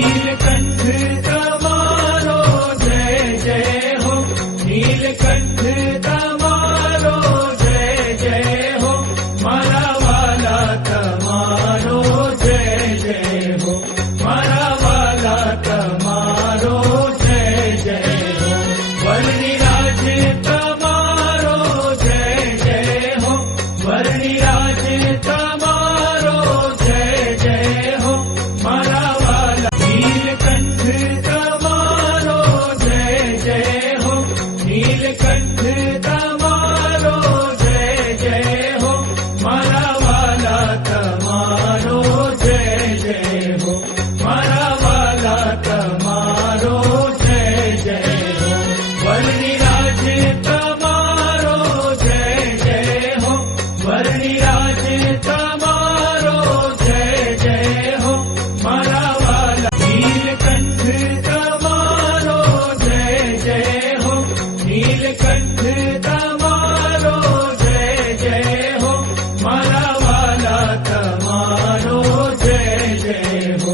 नीलकंठ तमारो जय जय हो, नीलकंठ तमारो जय जय हो, मारा वाला तमारो जय जय हो, मारा वाला तमारो जय जय हो, वर्णिराज तमारो जय जय हो, वर्णिराज तमारो जय जय हो, मारा वाला नीलकंठ तमारो जय जय हो, नीलकंठ तमारो जय जय हो, मारा वाला तमारो जय जय हो, मारा वाला तमारो जय जय हो, वर्णिराज तमारो जय जय हो, वर्णिराज तमारो जय जय हो, मारा वाला नीलकंठ तमारो जय जय हो, नीलकंठ तमारो जय जय हो, मारा वाला तमारो जय जय हो,